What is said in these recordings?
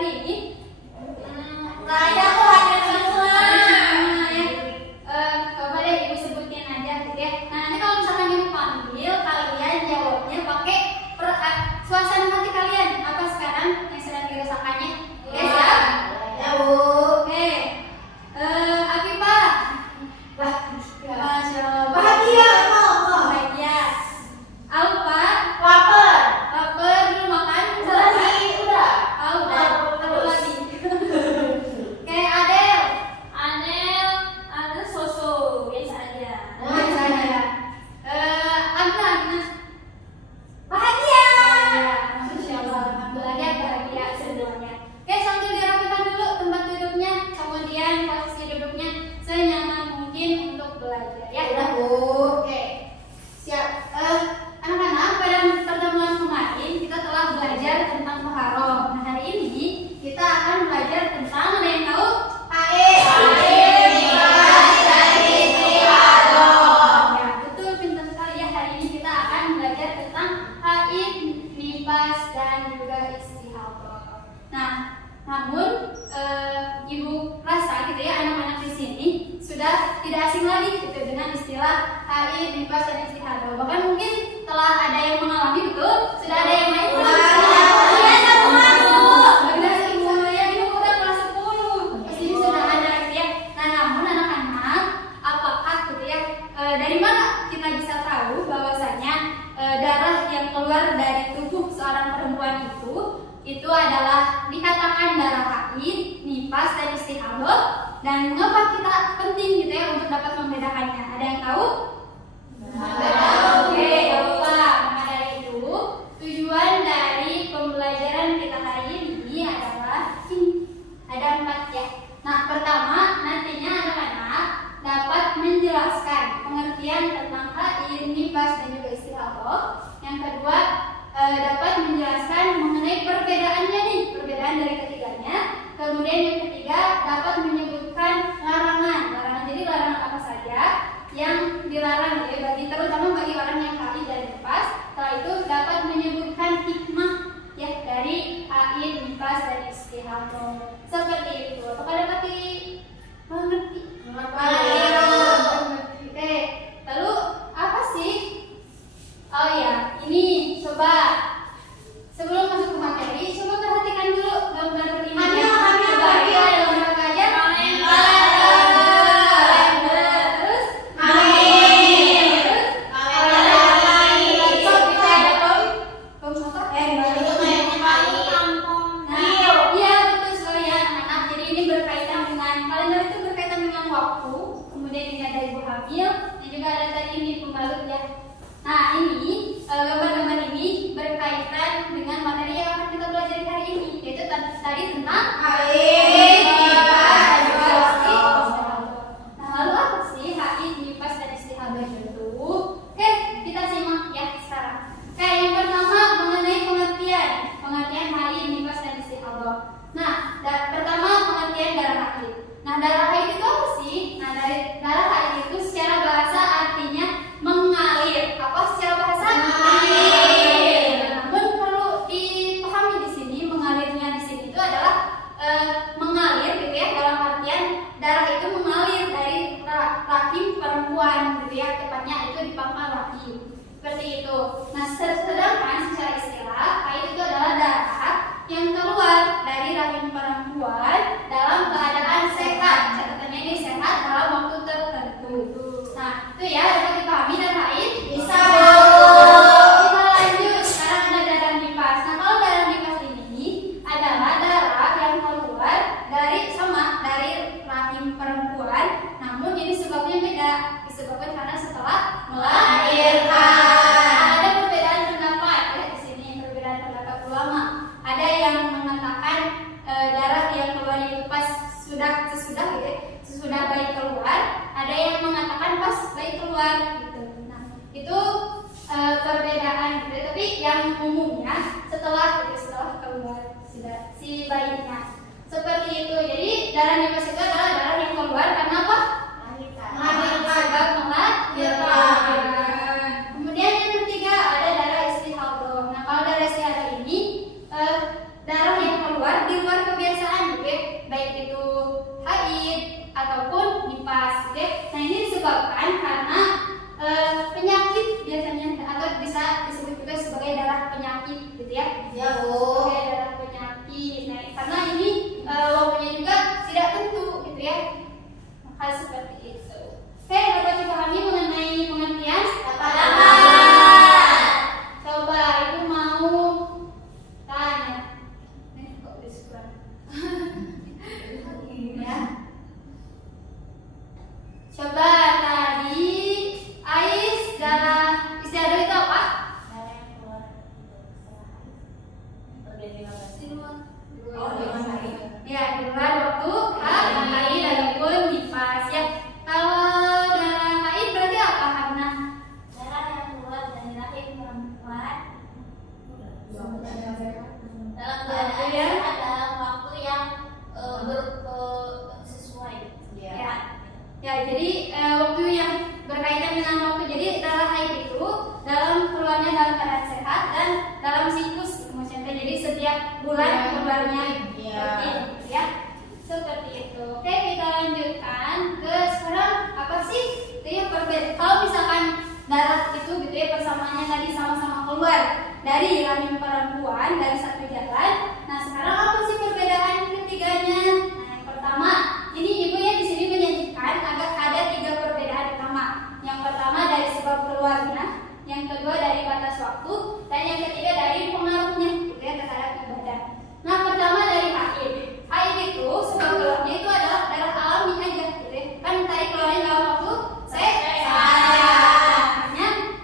hari ini? Saya kok hadir semua. Coba deh ibu sebutin aja gitu ya. Nah nanti kalau misalkan ibu panggil, kalian jawabnya pakai suasana hati kalian. Apa sekarang yang sedang dirasakannya? Ya, siap? Ya, Bu. Oke. Akifah. Masya Allah. Bahagia, kok. Bahagia. Alfa. Lapar. Lapar belum makan? Selesai, udah. Udah. Satu lagi. Oke, Adel so-so biasa aja. Biasa aja. Agna, Bahagia. Masya Allah, alhamdulillah ya bahagia semuanya. Oke, sambil dirapikan dulu tempat duduknya, kemudian posisi duduknya senyaman mungkin untuk belajar. Ya, Udah, Bu. Oke, siap. Anak-anak, pada pertemuan kemarin kita telah belajar tentang muharram. Nah, hari ini kita akan belajar tentang, ada yang tahu? Haid. Ya, betul, pintar sekali ya. Hari ini kita akan belajar tentang haid, nifas, dan juga istihadah. Nah, namun ibu rasa gitu ya, anak-anak di sini sudah tidak asing lagi gitu dengan istilah haid, nifas, dan istihadah. Bahkan mungkin telah ada yang mengalami, betul? Sudah ada yang lain? Iya, semua, Bu. Sudah semua ya, ibu udah kelas 10. Pasti sudah ada gitu ya. Nah, namun anak-anak, apakah gitu ya, dari mana kita bisa tahu bahwasanya darah yang keluar dari tubuh seorang perempuan itu adalah dikatakan darah haid, nifas, dan istihadah. Dan mengapa kita penting gitu ya untuk dapat membedakannya? Ada yang tahu? Oke, baiklah. Maka dari itu, tujuan dari pembelajaran kita hari ini adalah ini. Ada 4 ya. Nah, pertama, nantinya anak-anak dapat menjelaskan pengertian tentang haid, nifas, dan juga istihadah. Yang kedua, dapat menjelaskan mengenai perbedaannya nih, perbedaan dari ketiganya. Kemudian yang ketiga, dapat menyebutkan larangan. Jadi larangan apa saja yang dilarang ya, terutama bagi orang yang haid dan nifas. Setelah itu dapat menyebutkan hikmah ya dari haid, nifas, dan istihadah. Seperti itu. Apakah dapat mengerti? Oke. Lalu apa sih? Oh ya, ini coba sebelum masuk ke materi, coba perhatikan dulu gambar ini. Coba ya, ada gambar apa aja? Terus? Iya betul sekali ya anak-anak. Jadi ini berkaitan dengan kalender, itu berkaitan dengan waktu. Kemudian ini ada ibu hamil, dan juga ada tadi ini pembalut ya. Nah ini gambar-gambar ini berkaitan dengan materi yang akan kita belajar hari ini, yaitu tadi tentang haid, nifas, dan juga istihadah. Nah lalu apa sih haid, nifas, dan istihadah itu? Oke, kita simak ya sekarang. Oke, yang pertama mengenai pengertian haid, nifas, dan istihadah. Nah, pertama pengertian darah haid. Nah, darah haid itu apa sih? Nah, dari darah haid itu secara bahasa artinya mengalir. Apa secara bahasa? Mengalir. Namun perlu dipahami di sini, mengalirnya di sini itu adalah mengalir gitu ya, dalam artian darah itu mengalir dari rahim perempuan gitu ya, tepatnya itu di pangkal rahim. Seperti itu. Nah, sedangkan secara istilah, haid itu adalah darah yang keluar dari rahim perempuan dalam keadaan sehat. Catatannya ini sehat dalam waktu tertentu. Nah, itu ya dapat dipahami darah haid? Bisa. Kita lanjut. Sekarang ada darah nifas. Nah, kalau darah nifas ini adalah darah yang keluar dari rahim perempuan. Namun ini sebabnya beda. Disebabkan karena setelah melahirkan. Ada perbedaan pendapat ya di sini, perbedaan pendapat ulama. Ada yang mengatakan darah yang keluar itu pas sesudah gitu ya, sesudah bayi keluar. Ada yang mengatakan pas bayi keluar gitu. Nah, itu perbedaan gitu. Tapi yang umumnya setelah keluar si bayinya. Seperti itu. Jadi darah nifas itu adalah darah yang keluar karena apa? Sebab melahirkan. Kemudian yang ketiga ada darah istihadah. Nah, kalau darah istihadah ini darah yang keluar di luar Ya, Bu. Sebagai darah penyakit. Nah, karena ini waktunya juga tidak tentu gitu ya. Maka seperti itu. Oke, dapat dipahami mengenai pengertian? Dapat. Coba ibu mau tanya. Kok disuruh? Ya. Coba tadi Ais darah istiadat itu apa? Darah yang keluar terjadi Di luar. Oh, di luar hari. Ya, di luar waktu haid ataupun nifas ya. Kalau darah haid berarti apa, Hana? Darah yang keluar dari rahim perempuan dalam keadaan sehat dalam waktu yang sesuai. Ya. Ya, jadi waktu yang berkaitan dengan waktu. Jadi darah haid itu dalam keluarnya dalam keadaan sehat dan dalam siklus maksudnya. Jadi setiap bulan keluarnya Ya. seperti itu ya. Seperti itu. Oke, kita lanjutkan ke sekarang apa sih itu ya perbedaan. Kalau misalkan darah itu gitu ya persamaannya tadi sama-sama keluar dari rahim perempuan dari satu jalan. Nah, sekarang apa sih perbedaan ketiganya? Nah, yang pertama, ini ibu ya di sini menyajikan agak ada 3 perbedaan utama. Yang pertama dari sebab keluarnya, yang kedua dari batas waktu, dan yang ketiga dari pengaruhnya gitu ya terhadap ibadah. Nah, pertama dari haid. Haid itu sebab keluarnya itu adalah darah alami aja gitu ya. Kan tadi keluarnya dalam waktu sehat. Makanya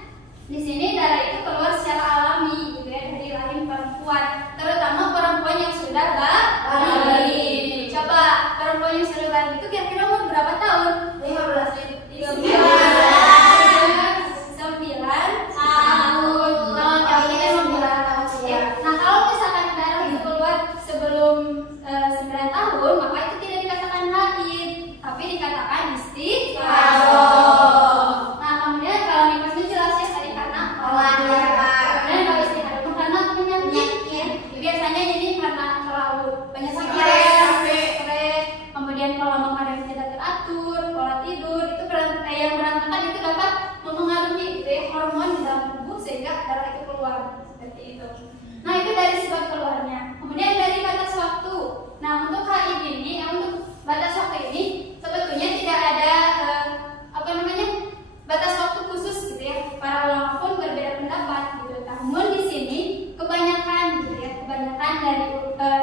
di sini darah itu keluar secara alami gitu ya dari rahim perempuan, terutama perempuan yang sudah balik. Coba perempuan yang sudah balik itu kira-kira umur berapa tahun? 15. 9 tahun. Kalau kita 9 tahun ya. Nah, kalau misalkan darah itu keluar sebelum 9 tahun, maka itu tidak dikatakan haid, tapi dikatakan istihadah. Nah, kemudian kalau nifas itu jelas ya tadi karena olahraga. Kemudian kalau istihadah itu karena penyakit ya. Biasanya jadi karena terlalu banyak stres, kemudian pola makan yang tidak teratur, pola tidur itu yang berantakan itu dapat mempengaruhi gitu ya hormon di dalam tubuh sehingga darah itu keluar seperti itu. Nah, itu dari sebab keluarnya. Kemudian dari batas waktu. Nah, untuk haid ini, untuk batas waktu ini sebetulnya tidak ada batas waktu khusus gitu ya. Para ulama pun berbeda pendapat gitu. Namun di sini kebanyakan gitu ya, kebanyakan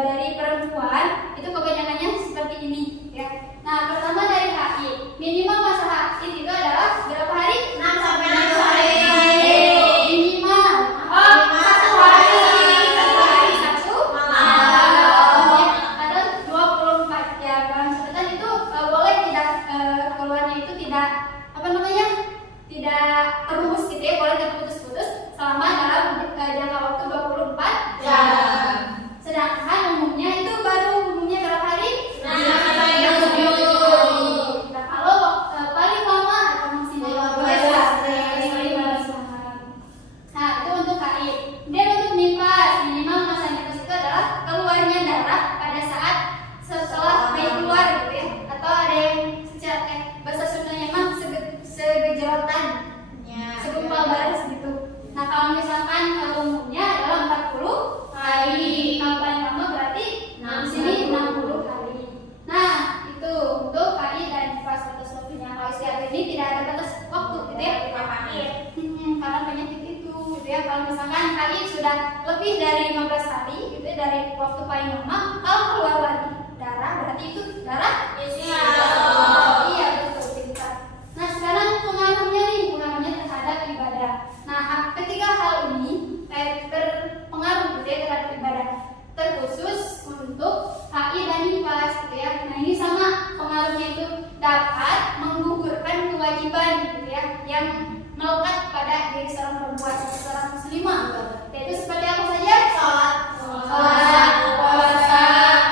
dari perempuan itu kebanyakannya seperti ini ya. Nah, pertama dari haid. Minimal masa haid itu adalah berapa hari? 6 sampai 6 hari. Minimal. Satu hari. Satu malam. Ya, ada 24 ya. Dalam catatan itu boleh tidak keluarnya itu tidak tidak terus gitu ya, boleh tidak putus-putus selama dalam jangka waktu 24 jam. Sedangkan umumnya itu umumnya berapa hari? 6 sampai 7. Nah, kalau paling lama atau maksimal 15 hari. Nah, itu untuk haid. Kemudian untuk nifas, minimal masa nifas itu adalah keluarnya darah pada saat setelah bayi keluar gitu ya, atau ada yang bahasa Sundanya mah segejrotan, segumpal darah segitu. Nah, kalau misalkan umumnya adalah 40 hari, kalau paling lama berarti di sini 60 hari. Nah, itu untuk haid dan nifas batas waktunya. Kalau istiadat ini tidak ada batas waktu gitu ya. Karena penyakit itu gitu ya. Kalau misalkan haid sudah lebih dari 15 hari gitu ya, dari waktu paling lama, kalau keluar lagi darah berarti itu darah istiadat. Iya, betul, pintar. Nah, sekarang pengaruhnya terhadap ibadah. Nah, ketiga hal ini berpengaruh gitu ya terhadap ibadah, terkhusus untuk haid dan nifas gitu ya. Nah, ini sama pengaruhnya itu dapat menggugurkan kewajiban gitu ya yang melekat pada diri seorang perempuan, seorang muslimah, yaitu seperti apa saja? Sholat, puasa,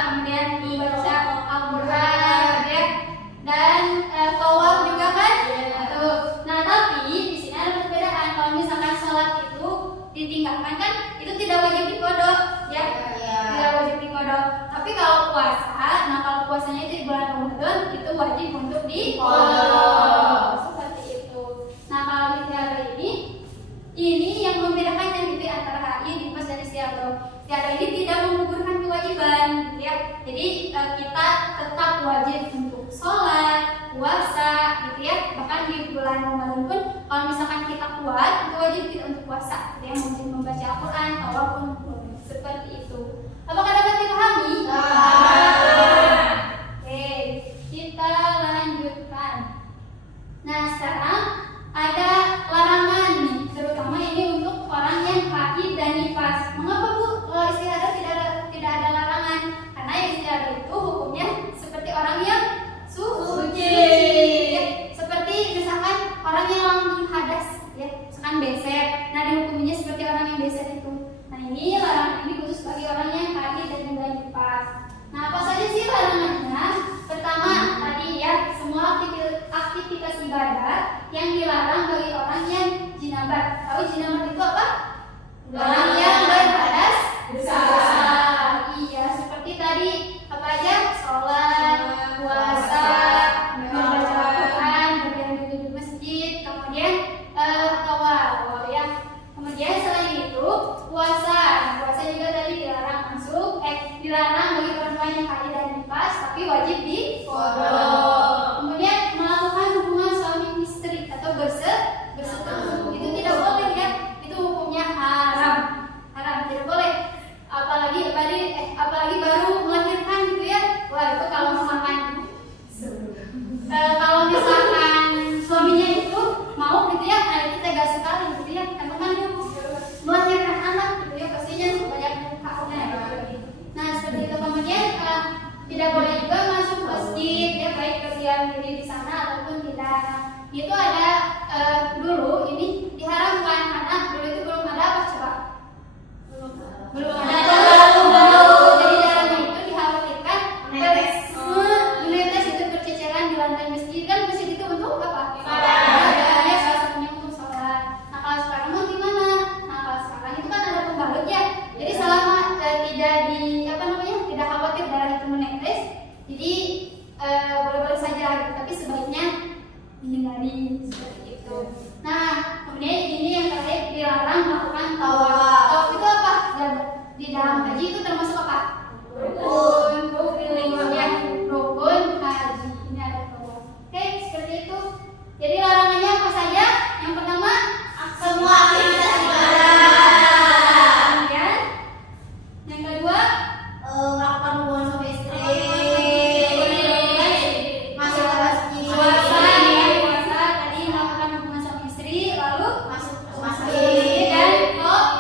kemudian membaca Al-Quran ya, dan tawaf juga kan? Tuh. Nah, tapi di sini ada perbedaan. Kalau misalkan sholat itu ditinggalkan kan, itu tidak wajib diqodho ya. Tidak wajib diqodho. Tapi kalau puasa, nah kalau puasanya itu di bulan Ramadan itu wajib untuk diqodho. Seperti itu. Nah, kalau istiadah ini yang membedakan yang gitu antara haid, nifas dan istiadah. istiadah ini tidak menggugurkan kewajiban, gitu ya. Jadi kita tetap wajib untuk sholat, puasa, gitu ya. Bahkan di bulan Ramadan pun, kalau misalkan kita kuat, itu wajib kita untuk puasa, gitu ya. Wajib membaca Al-Quran, walaupun seperti itu. Apakah dapat dipahami? Oke, kita lanjutkan. Nah, sekarang ada larangan nih, terutama ini untuk orang yang haid dan nifas. Mengapa Bu istiadah tidak ada larangan? Karena yang istiadah itu hukumnya seperti orang yang suci. Ya, seperti misalkan orang yang langsung hadas, ya, misalkan beser. Nah, dihukuminya seperti orang yang beser itu. Nah, ini larangan ini khusus bagi orang yang haid dan juga nifas. Nah, apa saja sih larangannya? Pertama, tadi ya, semua aktivitas ibadah yang dilarang bagi orang yang jinabat. Tahu jinabat itu apa? Orang yang berhadas besar. Iya, seperti tadi apa aja? Sholat, puasa, membaca Al-Quran, berdiri di masjid, kemudian tawaf, ya. Kemudian selain itu puasa. Puasa juga tadi dilarang bagi perempuan yang haid dan nifas, tapi wajib diqadha. Kemudian melakukan hubungan suami istri atau berseteru itu tidak boleh, ya. Itu hukumnya haram, tidak boleh. Apalagi baru melahirkan, gitu ya. Wah, itu kalau misalkan suaminya itu mau, gitu ya, nah itu tegas sekali, gitu ya. Karena kan dia melahirkan anak, gitu ya, pastinya banyak haknya. Nah, seperti itu. Kemudian tidak boleh juga masuk masjid, ya, baik berdiam diri di sana ataupun tidak. Nah, itu ada dulu ini diharamkan karena dulu itu belum ada apa coba? Belum ada. Jadi dalamnya itu dikhawatirkan menetes itu berceceran di lantai masjid. Kan masjid itu untuk apa? Ya, salah satunya untuk sholat. Nah, kalau sekarang mau gimana? Nah, kalau sekarang itu kan ada pembalut, ya. Jadi selama tidak khawatir darah itu menetes, jadi boleh-boleh saja, tapi sebaiknya dihindari seperti itu. Nah, kemudian ini yang terakhir, dilarang melakukan tawaf. Tawaf itu apa? Di dalam haji itu termasuk apa? Rukun, ya, rukun haji. Ini ada tawaf. Oke, seperti itu. Jadi larangannya apa saja? Yang pertama, semua aktivitas ibadah. Kemudian yang kedua, melakukan hubungan suami istri, masuk ke masjid, puasa tadi melakukan hubungan suami istri, lalu masuk ke masjid dan tawaf.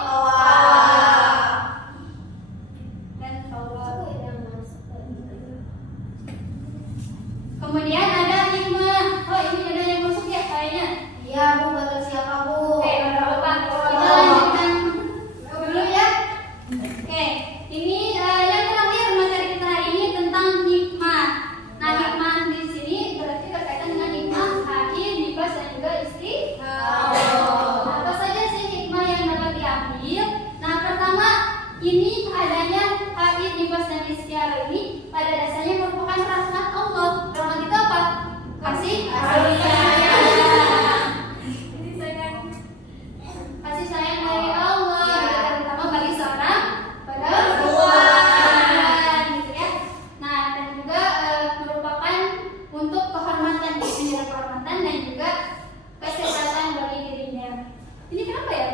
Kemudian ada hikmah. Oh, ini ada yang masuk ya kayaknya. Iya, Bu, nggak tahu siapa, Bu. Oke, nggak apa-apa. Kita lanjutkan dulu, ya. Oke, ini yang terakhir materi kita hari ini tentang hikmah. Nah, hikmah di sini berarti berkaitan dengan hikmah haid, nifas dan juga istri. Nah, apa saja sih hikmah yang dapat diambil? Nah, pertama, ini adanya haid, nifas dan istiadah ini pada dasarnya merupakan rahmat Allah. Rahmat itu apa? Kasih sayang. Kasih sayang dari Allah, terutama bagi seorang perempuan, gitu ya. Nah, dan juga merupakan untuk kehormatan diri, kehormatan dan juga kesehatan bagi dirinya. Ini kenapa ya?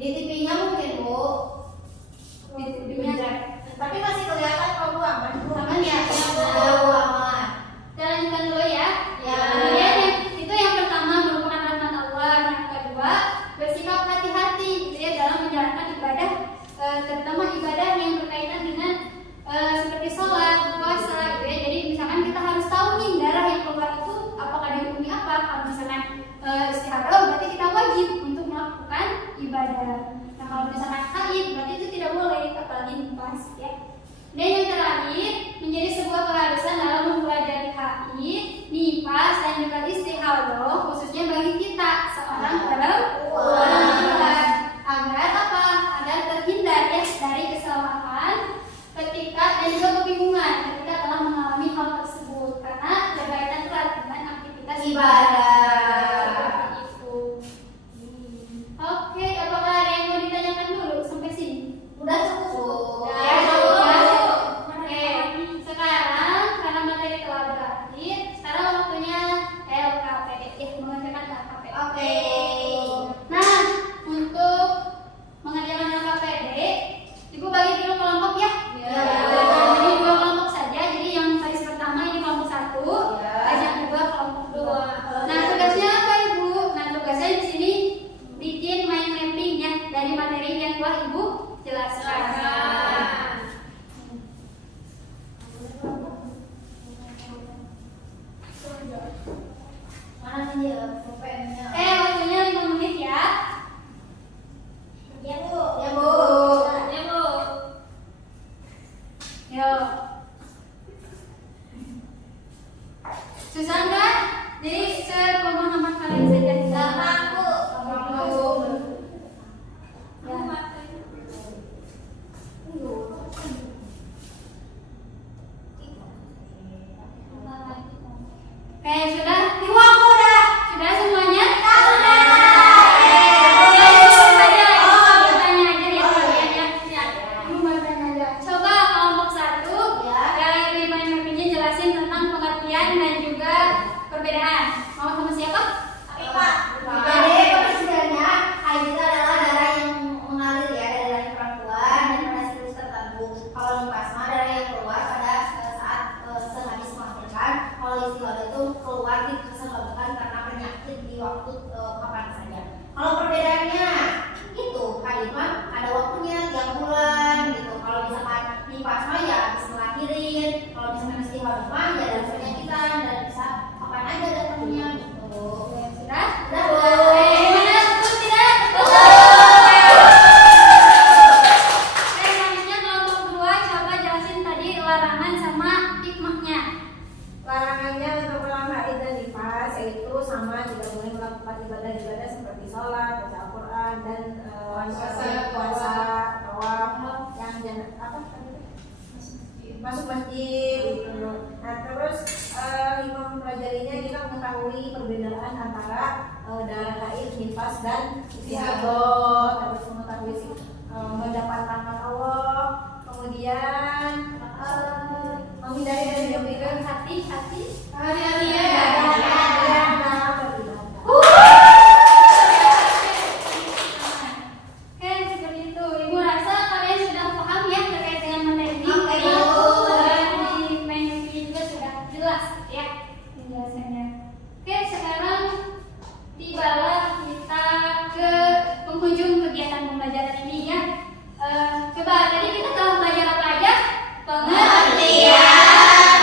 Di TV-nya mungkin, Bu. Di TV-nya. Tapi masih kelihatan kok, Bu, aman, Bu. Aman ya? Ada, Bu, aman. Kita lanjutkan dulu, ya. Ya. Kemudian itu yang pertama merupakan rahmat Allah. Yang kedua, bersikap hati-hati, gitu ya, dalam menjalankan ibadah, terutama ibadah yang berkaitan dengan seperti sholat, puasa, gitu ya. Jadi misalkan kita harus tahu nih darah yang keluar itu apakah dihukumi apa. Kalau misalkan istihadah, berarti kita wajib untuk melakukan ibadah. Nah, kalau misalkan haid, berarti itu tidak boleh, apalagi nifas, ya. Dan yang terakhir, menjadi sebuah keharusan dalam mempelajari haid, nifas dan juga istihadah, khususnya bagi kita seorang perempuan, agar apa? Agar terhindar, ya, dari kesalahan ketika dan juga kebingungan ketika telah mengalami hal tersebut, karena berkaitan erat dengan aktivitas ibadah. Seperti itu. Oke, apakah ada yang mau ditanyakan? Yuk. Susah nggak? Jadi sepemahaman kalian saja. Sama aku. Ya. Oke, sudah? Ibu aku udah. Sudah semuanya? Sudah. Ya, itu saja. Bertanya aja ya kalian ya. Ya, Ibu mau bertanya aja. Coba kelompok 1 Ya. dari Ibu jelasin tentang pengertian dan juga perbedaan. Mau sama siapa? Pak. Jadi perbedaannya haid itu adalah darah yang mengalir ya dari rahim perempuan dan pada siklus tertentu. Kalau nifasma darah yang keluar pada saat sehabis melahirkan. Kalau istihadah itu keluar disebabkan karena penyakit di waktu kapan saja. Kalau perbedaannya itu haid mah ada waktunya tiap bulan gitu. Kalau misalkan nifasma ya habis melahirin. Kalau misalkan istihadah mah ya dalam penyakitan dan bisa kapan aja datangnya gitu. Sudah? Sudah, Bu. Gimana? Betul tidak? Selanjutnya kelompok 2 coba jelasin tadi larangan sama hikmahnya. Larangannya untuk melakukan haid dan nifas yaitu sama tidak boleh melakukan ibadah-ibadah seperti sholat, baca Al-Quran dan puasa, tawaf yang masuk masjid gitu. Nah terus hikmah mempelajarinya kita mengetahui perbedaan antara darah haid, nifas dan istihadah, terus mengetahui mendapat rahmat Allah, kemudian menghindari dari kebaikan Hati-hati. hari-hari Iya. dalam beribadah. Oke, seperti itu. Ibu rasa kalian sudah paham ya terkait dengan materi ini. Oke, Karena Bu. di main video juga sudah jelas ya penjelasannya. Oke, sekarang tibalah kita ke penghujung kegiatan pembelajaran ini ya. Coba tadi kita telah belajar apa aja? Pengertian,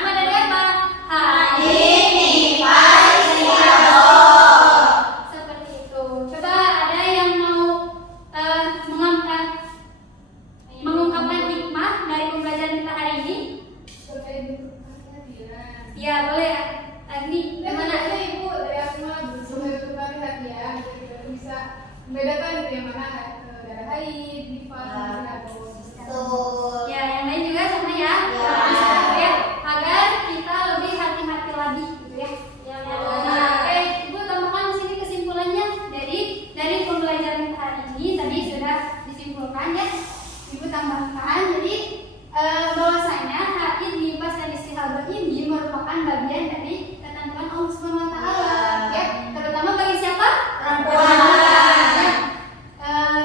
Materi apa? haid, nifas, istihadah. Seperti itu. Coba ada yang mau mengungkapkan hikmah dari pembelajaran kita hari ini? Ya boleh. Agni, gimana? Ibu dari aku mah sebagai tukang hadiah kita bisa membedakan gitu yang mana darah haid, nifas, atau Betul. Ya, yang lain juga sama ya. Ya. Ya, agar kita lebih hati-hati lagi gitu ya. Oke, Ibu tambahkan di sini kesimpulannya dari pembelajaran kita hari ini tadi sudah disimpulkan ya. Ibu tambahkan jadi bahwasanya haid, nifas dan istihadah ini merupakan bagian dari ketentuan Allah Subhanahu wa taala ya, terutama bagi siapa? Perempuan.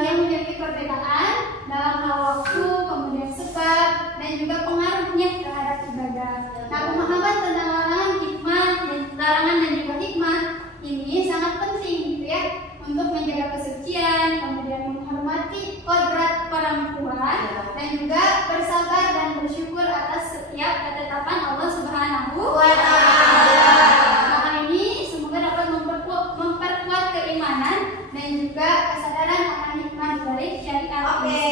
Yang memiliki perbedaan dalam hal waktu, kemudian sebab dan juga pengaruhnya terhadap ibadah. Nah, pemahaman tentang larangan dan juga hikmah ini sangat penting gitu ya untuk menjaga kesucian, kemudian menghormati kodrat perempuan dan juga bersabar dan bersyukur atas setiap ketetapan Allah Subhanahu wa taala. Hal ini semoga dapat memperkuat keimanan dan juga kesadaran akan hikmah dari syariat. Oke.